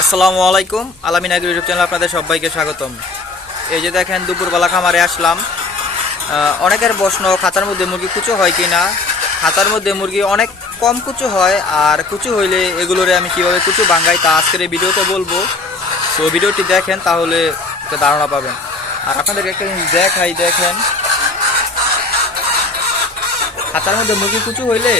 আসসালামু আলাইকুম। আলামিন এগ্রো ইউটিউব চ্যানেলে আপনাদের সবাইকে স্বাগতম। এই যে দেখেন দুপুরবেলা খামারে আসলাম। অনেকের প্রশ্ন খাঁচার মধ্যে মুরগি কুচো হয় কি না। খাঁচার মধ্যে মুরগি অনেক কম কুচো হয়, আর কুচো হইলে এগুলোরে আমি কিভাবে কুচো ভাঙ্গাই তা আজকের এই ভিডিওতে বলবো। সো ভিডিওটি দেখেন, তাহলে একটা ধারণা পাবেন। আর আপনাদেরকে একটা জিনিস দেখাই, দেখেন খাঁচার মধ্যে মুরগি কুচো হইলে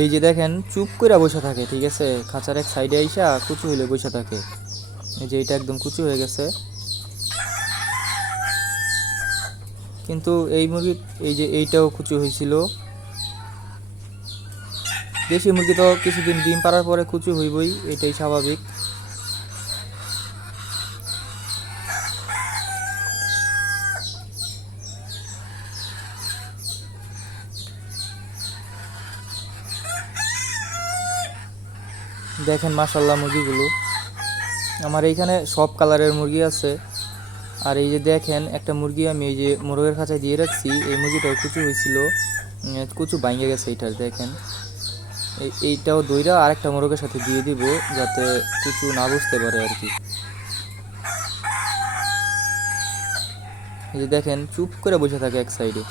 এই যে দেখেন চুপ করে বসে থাকে, ঠিক আছে। খাঁচার এক সাইডে আইসা কুচু হইলে বসে থাকে। এই যে এটা একদম কুচু হয়ে গেছে, কিন্তু এই মুরগি এই যে এইটাও কুচু হয়েছিল। দেশি মুরগি তো কিছুদিন ডিম পাড়ার পরে কুচু হইবই, এটাই স্বাভাবিক। দেখেন মাশাল্লাহ মুরগিগুলো, আমার এইখানে সব কালারের মুরগি আছে। আর এই যে দেখেন একটা মুরগি আমি এই যে মোরগের খাঁচায় দিয়ে রাখছি, এই মুরগিটাও কুচু হয়েছিল, কুচু ভাঙে গেছে। এইটার দেখেন এইটাও দইরা আরেকটা মোরগের সাথে দিয়ে দিব, যাতে কুচু না বুঝতে পারে আর কি। এই যে দেখেন চুপ করে বসে থাকে এক সাইডে।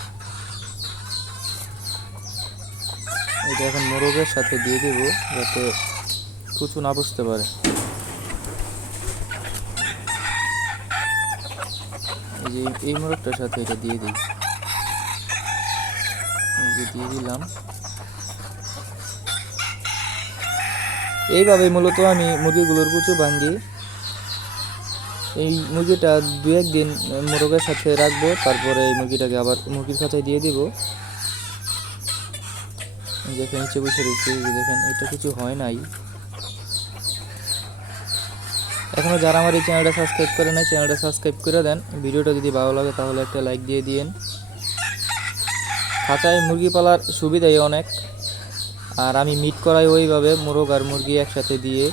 এটা এখন মোরগের সাথে দিয়ে দিব, যাতে কুচু না বুঝতে পারে। এই যে এই মোরগটার সাথে এটা দিয়ে দিই, এই যে দিয়ে দিলাম। এইভাবে মূলত আমি মুরগিগুলোর কুচু ভাঙ্গি। এই মুরগিটা দু একদিন মোরগের সাথে রাখবো, তারপরে এই মুরগিটাকে আবার মুরগির খাঁচায় দিয়ে দিব। দেখেন নিচে বসে রয়েছে, দেখেন এটা কিছু হয় নাই এখনো। যারা আমার এই চ্যানেলটা সাবস্ক্রাইব করে নাই, চ্যানেলটা সাবস্ক্রাইব করে দেন। ভিডিওটা যদি ভালো লাগে তাহলে একটা লাইক দিয়ে দিন। খাঁচায় মুরগি পালার সুবিধাই অনেক। আর আমি মিট করাই ওইভাবে মোরগ আর মুরগি একসাথে দিয়ে।